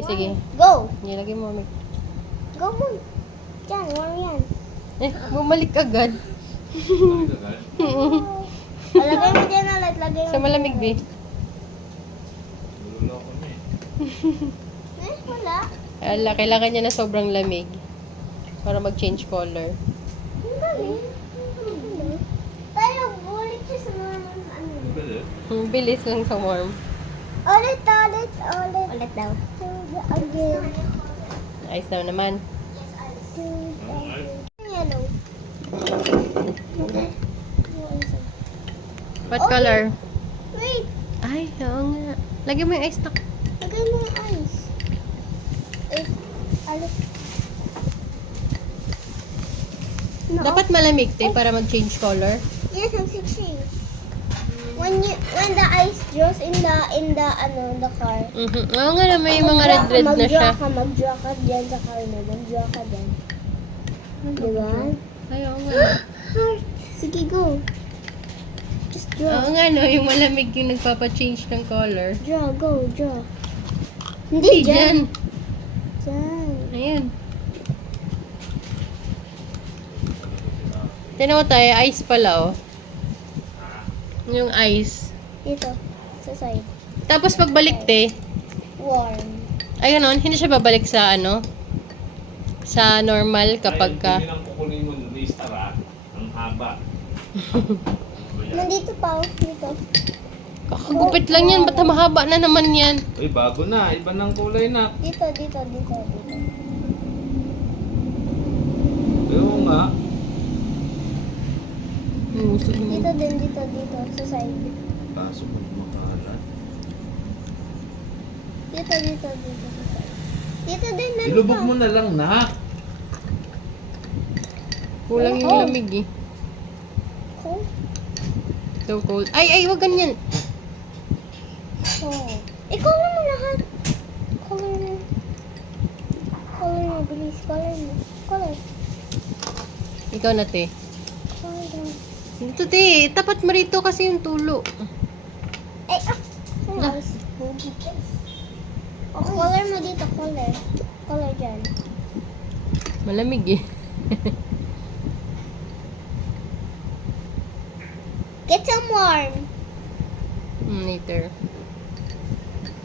Sige. Go! Ilagay mo. Go mo. Diyan, warm yan. Bumalik agad. Lagay mo dyan ulit, lagay mo. Sa malamig, di. Wala. Kailangan niya na sobrang lamig para mag-change color. Tayo, bulit siya sa mga ano. Bilis lang sa warm. Ulit daw. Again. Ayos daw naman. Yellow. What Okay. color? Wait. Ay, oo nga. Lagyan mo yung ice stock. Lagay mo yung ice. Alit. No. Dapat malamig, te, para mag-change color. Yes, I'm 16. When the ice drops in the car. Oo nga na, may mga red na siya. Mag-draw ka dyan sa car mo. Mag-draw ka dyan. Diba? Ay, oo nga. Sige, go. Just draw. Oo nga, no, yung malamig yung nagpapa-change ng color. Draw, go, draw. Hindi, Hindi, dyan. Dyan. Ayun. Tinan mo tayo, ice pala, oh. Yung ice. Dito. Sa side. Tapos pagbalik, te, Warm. ay ganon, hindi siya babalik sa ano? Sa normal kapag ka. Ayun, kukunin mo ng listara, ang haba. Nandito pa, oh. Dito. Kakagupit lang yan, ba't mahaba na naman yan? Uy, bago na. Iba ng kulay na. Dito. Oo nga. Dito din, dito. Sa side. Kaso magmakalat. Dito, sa side. Dito din, meron Ilubog pa. mo na lang, na. Kulang yung Oh. lamig eh. Cool. So cold. Ay, wag ganyan. Oh. I-color mo lahat. Color mo, bilis. Color. Ikaw na, te. Color. Ito, te. Tapat mo rito kasi yung tulo. Eh, Lah. Oh, color mo dito, color. Color dyan. Malamig eh. Get some warm. Later.